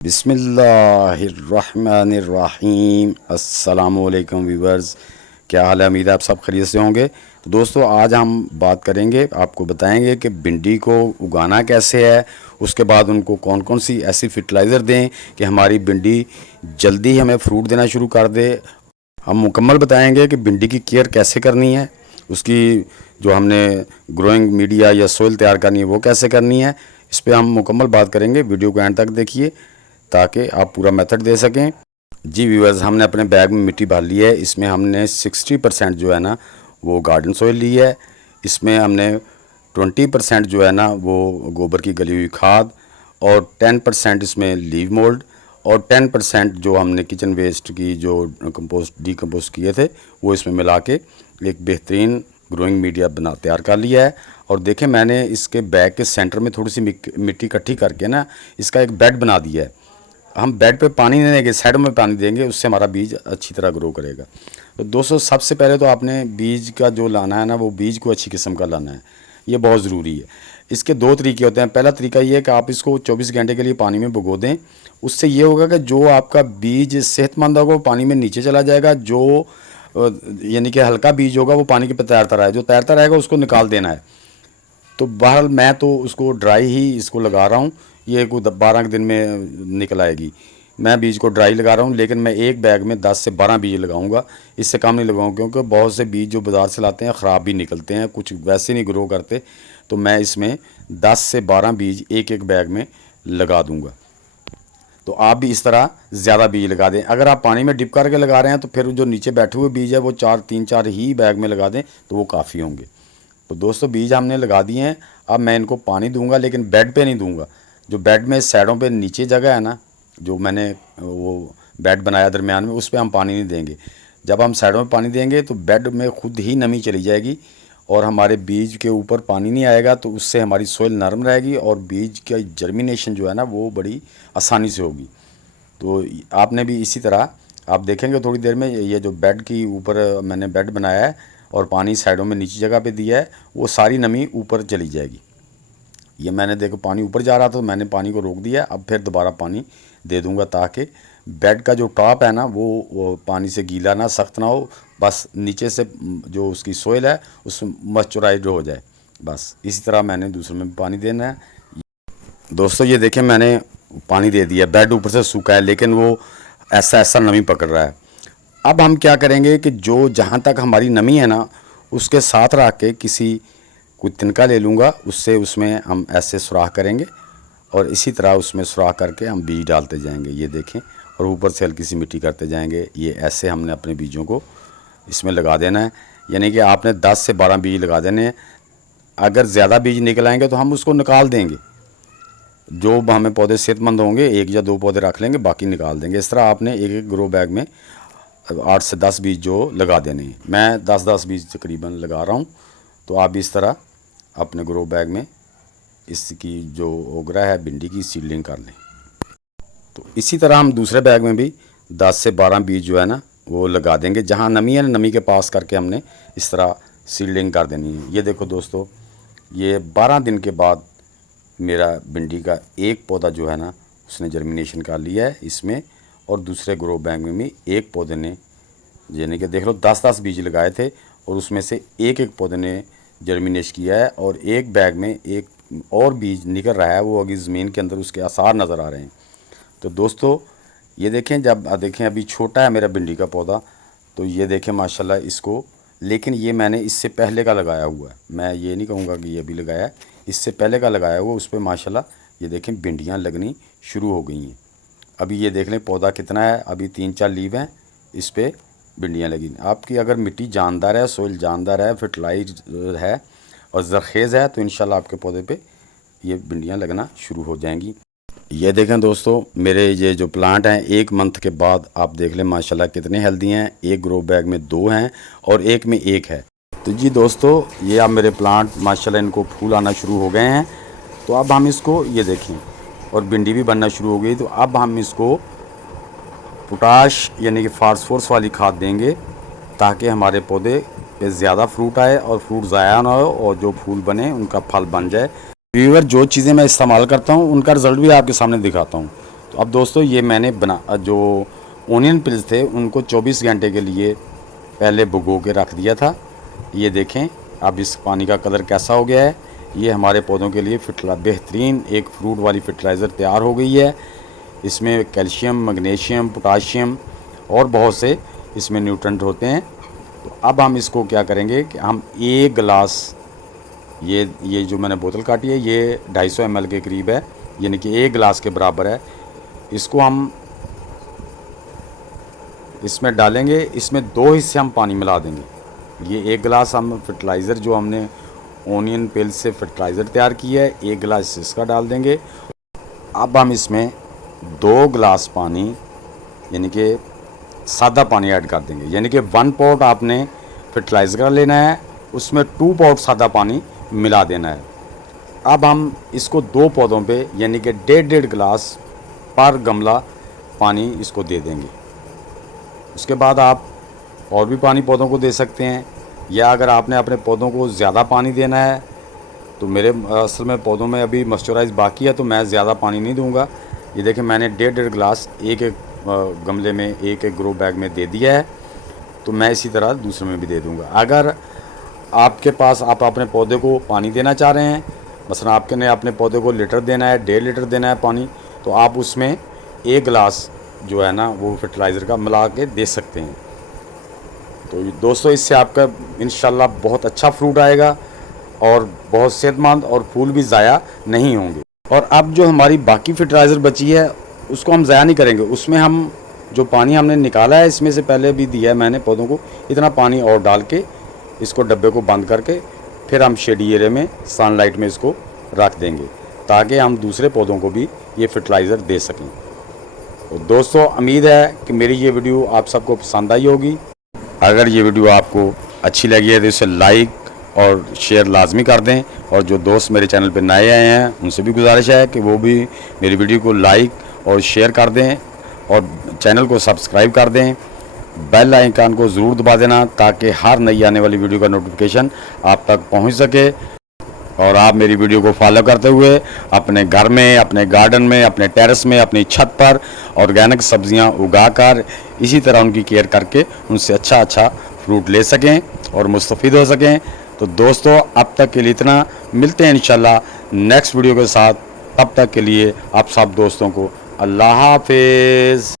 बिस्मिल्लाहिर्रहमानिर्रहीम। अस्सलामुअलैकुम व्यूवर्स, क्या हाल है? उम्मीद है आप सब खैरियत से होंगे। तो दोस्तों, आज हम बात करेंगे, आपको बताएंगे कि भिंडी को उगाना कैसे है, उसके बाद उनको कौन कौन सी ऐसी फर्टिलाइज़र दें कि हमारी भिंडी जल्दी हमें फ्रूट देना शुरू कर दे। हम मुकम्मल बताएंगे कि भिंडी की केयर कैसे करनी है, उसकी जो हमने ग्रोइंग मीडिया या सोइल तैयार करनी है वो कैसे करनी है। इस पर हम मुकम्मल बात करेंगे। वीडियो को एंड तक देखिए ताकि आप पूरा मेथड दे सकें। जी व्यूअर्स, हमने अपने बैग में मिट्टी भर ली है। इसमें हमने 60% जो है ना वो गार्डन सॉइल ली है। इसमें हमने 20% जो है ना वो गोबर की गली हुई खाद और 10% इसमें लीव मोल्ड और 10% जो हमने किचन वेस्ट की जो कंपोस्ट डीकम्पोस्ट किए थे वो इसमें मिला के एक बेहतरीन ग्रोइंग मीडिया बना तैयार कर लिया है। और देखें, मैंने इसके बैग के सेंटर में थोड़ी सी मिट्टी इकट्ठी करके ना इसका एक बेड बना दिया है। हम बेड पे पानी नहीं देंगे, साइड में पानी देंगे, उससे हमारा बीज अच्छी तरह ग्रो करेगा। तो दोस्तों, सबसे पहले तो आपने बीज का जो लाना है ना वो बीज को अच्छी किस्म का लाना है, ये बहुत ज़रूरी है। इसके दो तरीके होते हैं। पहला तरीका ये है कि आप इसको 24 घंटे के लिए पानी में भिगो दें। उससे ये होगा कि जो आपका बीज सेहतमंद होगा वो पानी में नीचे चला जाएगा, जो यानी कि हल्का बीज होगा वो पानी के पे तैरता रहेगा, जो तैरता रहेगा उसको निकाल देना है। तो बहरहाल मैं तो उसको ड्राई ही इसको लगा रहा हूँ, ये कोई 12 दिन में निकल आएगी। मैं बीज को ड्राई लगा रहा हूँ, लेकिन मैं एक बैग में 10 से 12 बीज लगाऊंगा, इससे कम नहीं लगाऊंगा, क्योंकि बहुत से बीज जो बाज़ार से लाते हैं ख़राब भी निकलते हैं, कुछ वैसे नहीं ग्रो करते। तो मैं इसमें 10 से 12 बीज एक एक बैग में लगा दूँगा। तो आप भी इस तरह ज़्यादा बीज लगा दें। अगर आप पानी में डिप करके लगा रहे हैं तो फिर जो नीचे बैठे हुए बीज है वो 3-4 ही बैग में लगा दें तो वो काफ़ी होंगे। तो दोस्तों, बीज हमने लगा दिए हैं। अब मैं इनको पानी दूंगा, लेकिन बेड पे नहीं दूंगा। जो बेड में साइडों पे नीचे जगह है ना, जो मैंने वो बेड बनाया दरमियान में, उस पर हम पानी नहीं देंगे। जब हम साइडों में पानी देंगे तो बेड में खुद ही नमी चली जाएगी और हमारे बीज के ऊपर पानी नहीं आएगा, तो उससे हमारी सोइल नरम रहेगी और बीज का जर्मिनेशन जो है ना वो बड़ी आसानी से होगी। तो आपने भी इसी तरह, आप देखेंगे थोड़ी देर में, ये जो बेड की ऊपर मैंने बेड बनाया है और पानी साइडों में नीची जगह पे दिया है, वो सारी नमी ऊपर चली जाएगी। ये मैंने देखो पानी ऊपर जा रहा था तो मैंने पानी को रोक दिया, अब फिर दोबारा पानी दे दूंगा ताकि बेड का जो टॉप है ना वो पानी से गीला ना, सख्त ना हो, बस नीचे से जो उसकी सोइल है उसमें मॉइस्चराइज्ड हो जाए। बस इसी तरह मैंने दूसरे में भी पानी देना है। दोस्तों, ये देखें, मैंने पानी दे दिया, बेड ऊपर से सूखा है लेकिन वो ऐसा ऐसा नमी पकड़ रहा है। अब हम क्या करेंगे कि जो जहाँ तक हमारी नमी है ना उसके साथ रख के किसी कोई तिनका ले लूँगा, उससे उसमें हम ऐसे सुराख करेंगे और इसी तरह उसमें सुराख करके हम बीज डालते जाएंगे। ये देखें, और ऊपर से हल्की सी मिट्टी करते जाएंगे। ये ऐसे हमने अपने बीजों को इसमें लगा देना है, यानी कि आपने 10 से 12 बीज लगा देने हैं। अगर ज़्यादा बीज निकल आएंगे तो हम उसको निकाल देंगे। जो हमें पौधे सेहतमंद होंगे 1 या 2 पौधे रख लेंगे, बाकी निकाल देंगे। इस तरह आपने एक एक ग्रो बैग में 8 से 10 बीज जो लगा देने हैं। मैं 10-10 बीज तकरीबन लगा रहा हूँ। तो आप भी इस तरह अपने ग्रो बैग में इसकी जो ओगरा है भिंडी की सीडलिंग कर लें। तो इसी तरह हम दूसरे बैग में भी 10 से 12 बीज जो है ना वो लगा देंगे। जहाँ नमी है ना, नमी के पास करके हमने इस तरह सीडलिंग कर देनी है। ये देखो दोस्तों, ये 12 दिन के बाद मेरा भिंडी का एक पौधा जो है ना उसने जर्मिनेशन कर लिया है इसमें, और दूसरे ग्रो बैग में भी एक पौधे ने, यानी कि देख लो 10-10 बीज लगाए थे और उसमें से एक एक पौधे ने जर्मिनेट किया है, और एक बैग में एक और बीज निकल रहा है, वो अभी ज़मीन के अंदर उसके आसार नज़र आ रहे हैं। तो दोस्तों, ये देखें, जब देखें अभी छोटा है मेरा भिंडी का पौधा, तो ये देखें माशाल्लाह इसको, लेकिन ये मैंने इससे पहले का लगाया हुआ है। मैं ये नहीं कहूँगा कि ये अभी लगाया है, इससे पहले का लगाया हुआ, उस पर माशाल्लाह ये देखें भिंडियाँ लगनी शुरू हो गई हैं। अभी ये देख लें पौधा कितना है, अभी 3-4 लीव हैं, इस पर भिंडियाँ लगी। आपकी अगर मिट्टी जानदार है, सोइल जानदार है, फर्टिलाइज है और ज़रखेज़ है, तो इंशाल्लाह आपके पौधे पे ये भिंडियाँ लगना शुरू हो जाएंगी। ये देखें दोस्तों, मेरे ये जो प्लांट हैं 1 मंथ के बाद आप देख लें माशाल्लाह कितने हेल्दी हैं। एक ग्रो बैग में 2 हैं और एक में 1 है। तो जी दोस्तों, ये अब मेरे प्लांट माशाल्लाह इनको फूल आना शुरू हो गए हैं। तो अब हम इसको, ये देखें, और भिंडी भी बनना शुरू हो गई। तो अब हम इसको पोटाश यानी कि फास्फोरस वाली खाद देंगे ताकि हमारे पौधे पे ज़्यादा फ्रूट आए और फ्रूट ज़ाया ना हो, और जो फूल बने उनका फल बन जाए। व्यूअर, जो चीज़ें मैं इस्तेमाल करता हूँ उनका रिज़ल्ट भी आपके सामने दिखाता हूँ। तो अब दोस्तों ये मैंने जो ओनियन पिल्स थे उनको 24 घंटे के लिए पहले भिगो के रख दिया था। ये देखें अब इस पानी का कलर कैसा हो गया है। ये हमारे पौधों के लिए बेहतरीन एक फ्रूट वाली फर्टिलाइज़र तैयार हो गई है। इसमें कैल्शियम, मैग्नीशियम, पोटाशियम और बहुत से इसमें न्यूट्रेंट होते हैं। तो अब हम इसको क्या करेंगे कि हम 1 गिलास, ये जो मैंने बोतल काटी है ये 250 ml के करीब है, यानी कि 1 गिलास के बराबर है। इसको हम इसमें डालेंगे। इसमें 2 हिस्से हम पानी मिला देंगे। ये 1 गिलास हम फर्टिलाइज़र जो हमने ओनियन पेल से फर्टिलाइज़र तैयार किया है, 1 गिलास इसका डाल देंगे। अब हम इसमें 2 गिलास पानी यानी कि सादा पानी ऐड कर देंगे। यानी कि 1 पॉट आपने फर्टिलाइज़र का लेना है, उसमें 2 पॉट सादा पानी मिला देना है। अब हम इसको 2 पौधों पे यानी कि 1.5 गिलास पर गमला पानी इसको दे देंगे। उसके बाद आप और भी पानी पौधों को दे सकते हैं, या अगर आपने अपने पौधों को ज़्यादा पानी देना है तो मेरे असल में पौधों में अभी मॉइस्चराइज बाकी है तो मैं ज़्यादा पानी नहीं दूंगा। ये देखें मैंने 1.5 गिलास एक गमले में एक ग्रो बैग में दे दिया है, तो मैं इसी तरह दूसरे में भी दे दूंगा। अगर आपके पास आप अपने पौधे को पानी देना चाह रहे हैं, मसलन आपके ने अपने पौधे को लीटर देना है, 1.5 लीटर देना है पानी, तो आप उसमें 1 गिलास जो है ना वो फर्टिलाइज़र का मिला के दे सकते हैं। तो दोस्तों इससे आपका इंशाल्लाह बहुत अच्छा फ्रूट आएगा और बहुत सेहतमंद और फूल भी ज़ाया नहीं होंगे। और अब जो हमारी बाकी फर्टिलाइज़र बची है उसको हम ज़ाया नहीं करेंगे। उसमें हम जो पानी हमने निकाला है, इसमें से पहले भी दिया है मैंने पौधों को, इतना पानी और डाल के इसको डब्बे को बंद करके फिर हम शेडी एरिया में सनलाइट में इसको रख देंगे ताकि हम दूसरे पौधों को भी ये फर्टिलाइज़र दे सकें। तो दोस्तों उम्मीद है कि मेरी ये वीडियो आप सबको पसंद आई होगी। अगर ये वीडियो आपको अच्छी लगी है तो इसे लाइक और शेयर लाजमी कर दें। और जो दोस्त मेरे चैनल पर नए आए हैं उनसे भी गुजारिश है कि वो भी मेरी वीडियो को लाइक और शेयर कर दें और चैनल को सब्सक्राइब कर दें। बेल आइकन को ज़रूर दबा देना ताकि हर नई आने वाली वीडियो का नोटिफिकेशन आप तक पहुंच सके और आप मेरी वीडियो को फॉलो करते हुए अपने घर में, अपने गार्डन में, अपने टेरेस में, अपनी छत पर ऑर्गेनिक सब्जियां उगाकर इसी तरह उनकी केयर करके उनसे अच्छा फ्रूट ले सकें और मुस्तफ़ीद हो सकें। तो दोस्तों अब तक के लिए इतना, मिलते हैं इंशाल्लाह नेक्स्ट वीडियो के साथ। तब तक के लिए आप सब दोस्तों को अल्लाह हाफिज़।